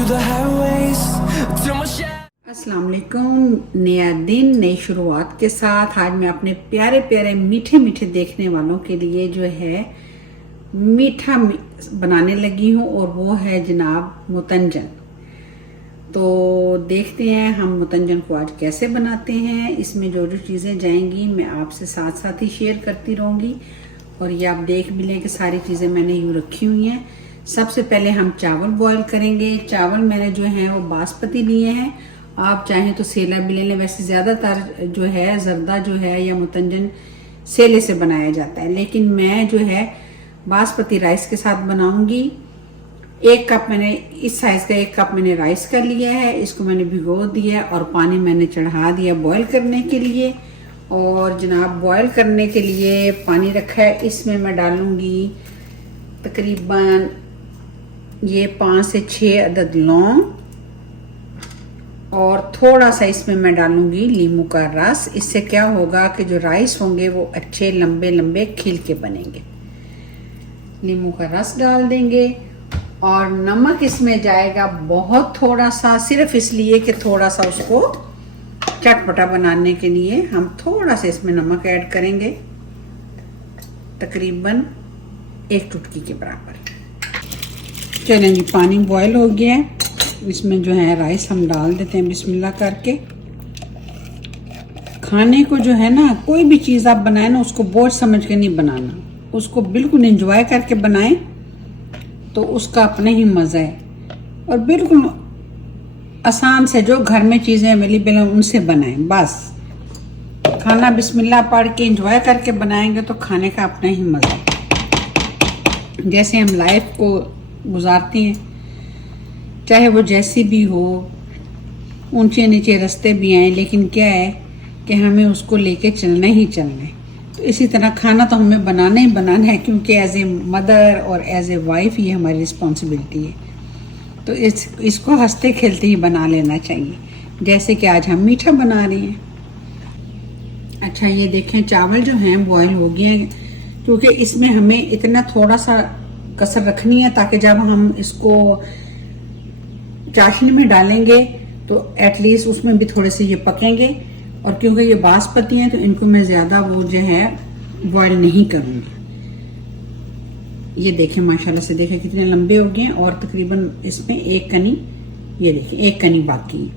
अस्सलाम वालेकुम। नया दिन नई शुरुआत के साथ आज मैं अपने प्यारे प्यारे मीठे मीठे देखने वालों के लिए जो है मीठा बनाने लगी हूँ और वो है जनाब मुतंजन। तो देखते हैं हम मुतंजन को आज कैसे बनाते हैं। इसमें जो जो चीज़ें जाएंगी मैं आपसे साथ साथ ही शेयर करती रहूँगी और ये आप देख भी लें कि सारी चीज़ें मैंने यूँ रखी हुई हैं। सबसे पहले हम चावल बॉईल करेंगे। चावल मैंने जो है वो बासमती लिए हैं, आप चाहें तो सेला भी ले लें। वैसे ज़्यादातर जो है जर्दा जो है या मुतंजन सेले से बनाया जाता है, लेकिन मैं जो है बासमती राइस के साथ बनाऊंगी। 1 कप मैंने इस साइज का 1 कप मैंने राइस का लिया है। इसको मैंने भिगो दिया और पानी मैंने चढ़ा दिया बॉईल करने के लिए। और जनाब बॉईल करने के लिए पानी रखा है, इसमें मैं डालूंगी तकरीबन ये 5 से 6 अदद लौंग और थोड़ा सा इसमें मैं डालूंगी नींबू का रस। इससे क्या होगा कि जो राइस होंगे वो अच्छे लंबे लंबे खिल के बनेंगे। नींबू का रस डाल देंगे और नमक इसमें जाएगा बहुत थोड़ा सा, सिर्फ इसलिए कि थोड़ा सा उसको चटपटा बनाने के लिए हम थोड़ा सा इसमें नमक ऐड करेंगे, तकरीबन 1 चुटकी के बराबर। चलें जी, पानी बॉयल हो गया है, इसमें जो है राइस हम डाल देते हैं बिस्मिल्लाह करके। खाने को जो है ना, कोई भी चीज़ आप बनाएं ना उसको बोझ समझ के नहीं बनाना, उसको बिल्कुल एंजॉय करके बनाएं तो उसका अपना ही मज़ा है। और बिल्कुल आसान से जो घर में चीज़ें अवेलेबल हैं उनसे बनाएं। बस खाना बिस्मिल्लाह पढ़ के एंजॉय करके बनाएंगे तो खाने का अपना ही मज़ा है। जैसे हम लाइफ को गुजारते हैं, चाहे वो जैसी भी हो, ऊंचे नीचे रास्ते भी आए, लेकिन क्या है कि हमें उसको लेके चलना ही चलना है। तो इसी तरह खाना तो हमें बनाना ही बनाना है, क्योंकि एज ए मदर और एज ए वाइफ ये हमारी रिस्पॉन्सिबिलिटी है। तो इसको हंसते खेलते ही बना लेना चाहिए, जैसे कि आज हम मीठा बना रहे हैं। अच्छा, ये देखें चावल जो हैं बॉयल हो गए हैं, क्योंकि इसमें हमें इतना थोड़ा सा कसर रखनी है ताकि जब हम इसको चाशनी में डालेंगे तो एटलीस्ट उसमें भी थोड़े से ये पकेंगे। और क्योंकि ये बासमती हैं तो इनको मैं ज़्यादा वो जो है बॉयल नहीं करूँगी। ये देखें माशाल्लाह से देखें कितने लंबे हो गए हैं और तकरीबन इसमें 1 कनी, ये देखें 1 कनी बाकी है।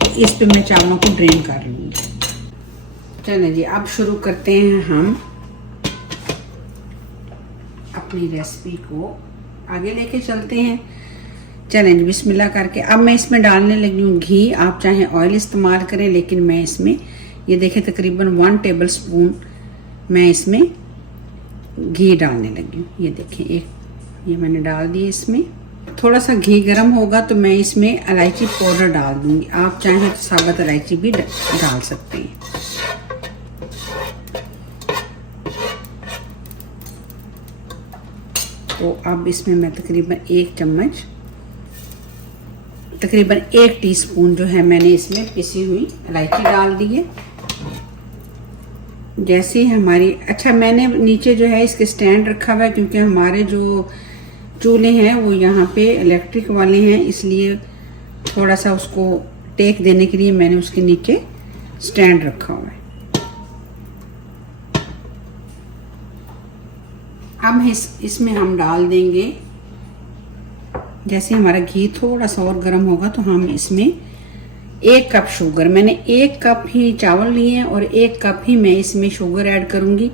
तो इस पे मैं चावलों को ड्रेन कर लूँगी। चलें जी, अब शुरू करते हैं हम अपनी रेसिपी को आगे लेके चलते हैं। चलें जी, बिस्मिल्लाह करके अब मैं इसमें डालने लगी हूँ घी। आप चाहे ऑयल इस्तेमाल करें, लेकिन मैं इसमें ये देखें तकरीबन 1 टेबल स्पून मैं इसमें घी डालने लगी हूँ। ये देखें ये मैंने डाल दिया। इसमें थोड़ा सा घी गर्म होगा तो मैं इसमें इलायची पाउडर डाल दूँगी। आप चाहें तो साबुत इलायची भी डाल सकते हैं। तो अब इसमें मैं तकरीबन 1 टीस्पून जो है मैंने इसमें पिसी हुई इलायची डाल दी है। जैसे हमारी, अच्छा मैंने नीचे जो है इसके स्टैंड रखा हुआ है, क्योंकि हमारे जो चूल्हे हैं वो यहाँ पे इलेक्ट्रिक वाले हैं, इसलिए थोड़ा सा उसको टेक देने के लिए मैंने उसके नीचे स्टैंड रखा हुआ है। अब इसमें हम डाल देंगे, जैसे हमारा घी थोड़ा सा और गर्म होगा तो हम इसमें 1 कप शुगर, मैंने 1 कप ही चावल लिए हैं और 1 कप ही मैं इसमें शुगर ऐड करूंगी।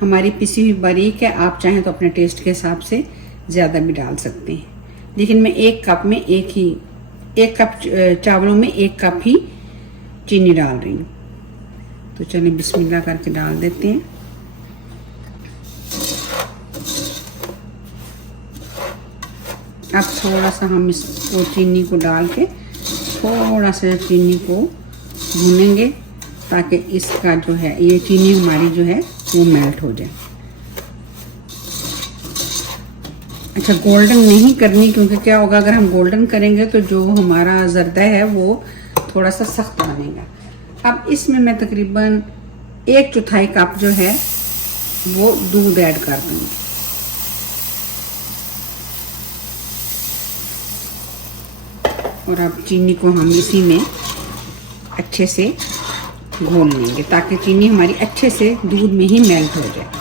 हमारी पिसी हुई बारीक है, आप चाहें तो अपने टेस्ट के हिसाब से ज़्यादा भी डाल सकते हैं, लेकिन मैं 1 कप में 1 कप चावलों में 1 कप ही चीनी डाल रही हूँ। तो चलिए बिस्मिल्लाह करके डाल देते हैं। अब थोड़ा सा हम इसको चीनी को डाल के थोड़ा सा चीनी को भूनेंगे ताकि इसका जो है ये चीनी हमारी जो है वो मेल्ट हो जाए। अच्छा, गोल्डन नहीं करनी, क्योंकि क्या होगा अगर हम गोल्डन करेंगे तो जो हमारा जर्दा है वो थोड़ा सा सख्त बनेगा। अब इसमें मैं तकरीबन 1/4 कप जो है वो दूध ऐड कर दूँगी। और अब चीनी को हम इसी में अच्छे से घोल लेंगे ताकि चीनी हमारी अच्छे से दूध में ही मेल्ट हो जाए।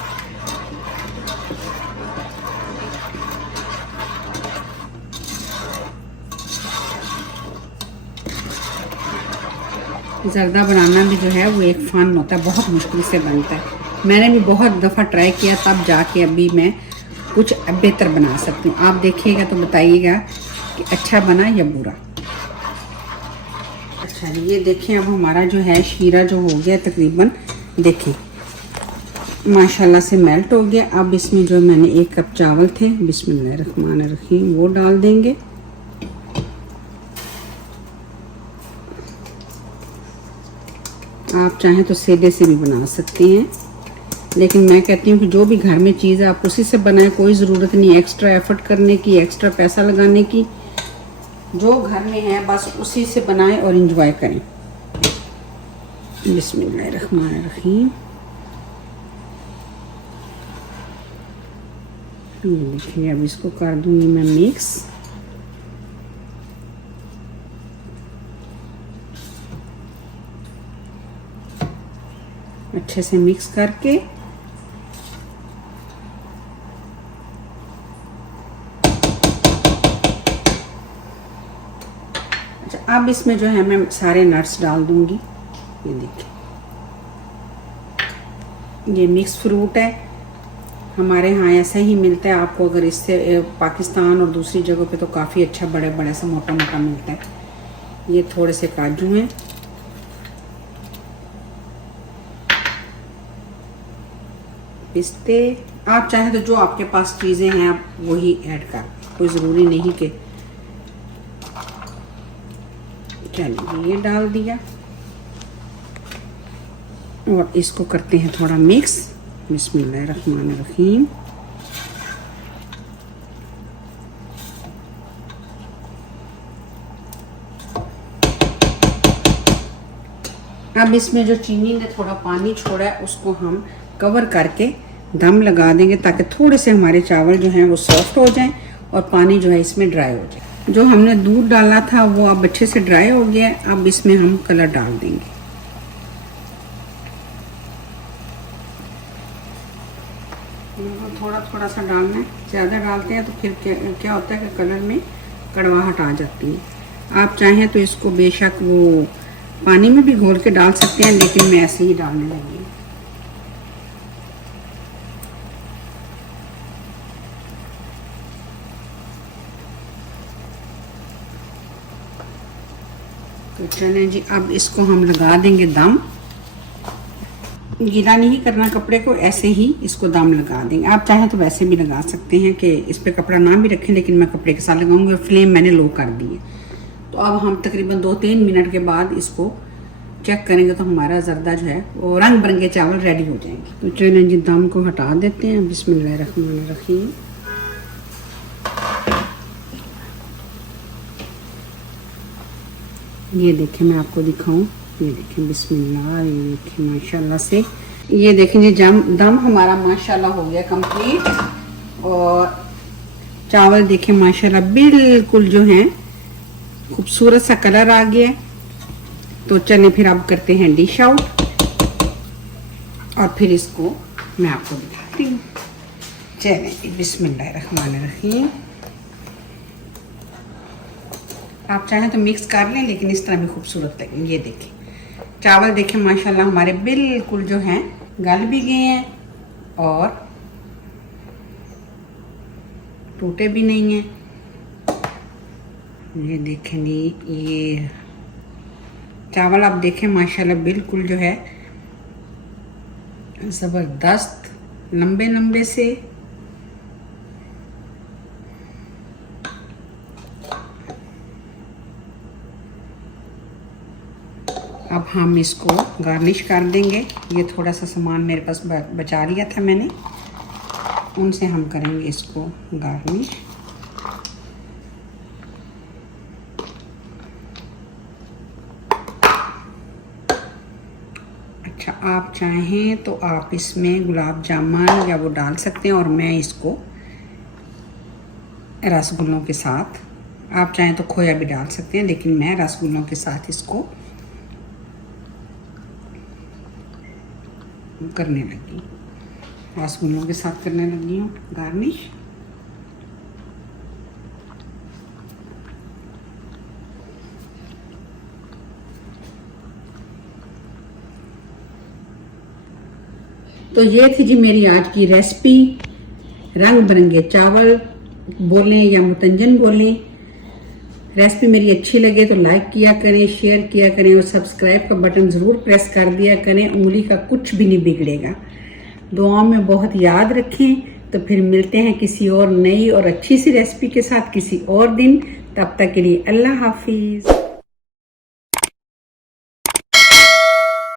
ज़र्दा बनाना भी जो है वो एक फ़न होता है, बहुत मुश्किल से बनता है। मैंने भी बहुत दफ़ा ट्राई किया, तब जाके अभी मैं कुछ बेहतर बना सकती हूँ। आप देखिएगा तो बताइएगा कि अच्छा बना या बुरा। अच्छा जी, ये देखें अब हमारा जो है शीरा जो हो गया तकरीबन, देखिए माशाल्लाह से मेल्ट हो गया। अब इसमें जो मैंने 1 कप चावल थे, बिस्मिल्लाहिर्रहमानिर्रहीम, वो डाल देंगे। आप चाहें तो सेधे से भी बना सकते हैं, लेकिन मैं कहती हूँ कि जो भी घर में चीज़ है आप उसी से बनाएं। कोई ज़रूरत नहीं एक्स्ट्रा एफर्ट करने की, एक्स्ट्रा पैसा लगाने की। जो घर में है बस उसी से बनाएं और इंजॉय करें। बिस्मिल्लाहिर्रहमानिर्रहीम। ये देखिए अब इसको कर दूंगी मैं मिक्स। अच्छे से मिक्स करके अच्छा, अब इसमें जो है मैं सारे नट्स डाल दूंगी। ये देखिए ये मिक्स फ्रूट है, हमारे यहाँ ऐसा ही मिलता है। आपको अगर इससे पाकिस्तान और दूसरी जगहों पे तो काफ़ी अच्छा बड़े बड़े से मोटा मोटा मिलता है। ये थोड़े से काजू हैं, पिस्ते। आप चाहें तो जो आपके पास चीज़ें हैं आप वही ऐड कर, कोई ज़रूरी नहीं कि। चलिए ये डाल दिया और इसको करते हैं थोड़ा मिक्स। बिस्मिल्लाहिर्रहमानिर्रहीम। अब इसमें जो चीनी ने थोड़ा पानी छोड़ा है उसको हम कवर करके दम लगा देंगे ताकि थोड़े से हमारे चावल जो हैं वो सॉफ्ट हो जाएं और पानी जो है इसमें ड्राई हो जाए। जो हमने दूध डाला था वो अब अच्छे से ड्राई हो गया है। अब इसमें हम कलर डाल देंगे। थोड़ा थोड़ा सा डालना है, ज़्यादा डालते हैं तो फिर क्या होता है कि कलर में कड़वाहट आ जाती है। आप चाहें तो इसको बेशक वो पानी में भी घोल के डाल सकते हैं, लेकिन मैं ऐसे ही डालने लगी हूँ। तो चलें जी, अब इसको हम लगा देंगे दम। गीला नहीं करना कपड़े को, ऐसे ही इसको दम लगा देंगे। आप चाहें तो वैसे भी लगा सकते हैं कि इस पर कपड़ा ना भी रखें, लेकिन मैं कपड़े के साथ लगाऊंगी और फ्लेम मैंने लो कर दी है। तो अब हम तकरीबन 2-3 मिनट के बाद इसको चेक करेंगे तो हमारा जर्दा जो है वो रंग बिरंगे चावल रेडी हो जाएंगे। तो चलें जी, दम को हटा देते हैं। बिस्मिल्लाहिर्रहमानिर्रहीम। ये देखें, मैं आपको दिखाऊं, ये देखें बिस्मिल्लाह, ये देखें माशाल्लाह से। ये देखें जी, दम हमारा माशाल्लाह हो गया कंप्लीट। और चावल देखें माशाल्लाह बिल्कुल जो है खूबसूरत सा कलर आ गया। तो चलें फिर अब करते हैं डिश आउट और फिर इसको मैं आपको दिखाती हूँ। चलें बिस्मिल्लाहिर्रहमानिर्रहीम। आप चाहें तो मिक्स कर लें, लेकिन इस तरह भी खूबसूरत लगेंगे। ये देखें चावल देखें माशाल्लाह हमारे बिल्कुल जो हैं गल भी गए हैं और टूटे भी नहीं हैं। ये देखें जी, ये चावल आप देखें माशाल्लाह बिल्कुल जो है ज़बरदस्त लंबे लंबे से। अब हम इसको गार्निश कर देंगे। ये थोड़ा सा सामान मेरे पास बचा लिया था मैंने, उनसे हम करेंगे इसको गार्निश। अच्छा, आप चाहें तो आप इसमें गुलाब जामुन या वो डाल सकते हैं, और मैं इसको रसगुल्लों के साथ आप चाहें तो खोया भी डाल सकते हैं, लेकिन मैं रसगुल्लों के साथ इसको करने लगी, रसगुल्लों के साथ करने लगी हूँ गार्निश। तो ये थी जी मेरी आज की रेसिपी, रंग बिरंगे चावल बोलें या मुतंजन बोलें। रेसिपी मेरी अच्छी लगे तो लाइक किया करें, शेयर किया करें और सब्सक्राइब का बटन ज़रूर प्रेस कर दिया करें, उंगली का कुछ भी नहीं बिगड़ेगा। दुआओं में बहुत याद रखें। तो फिर मिलते हैं किसी और नई और अच्छी सी रेसिपी के साथ किसी और दिन। तब तक के लिए अल्लाह हाफिज़।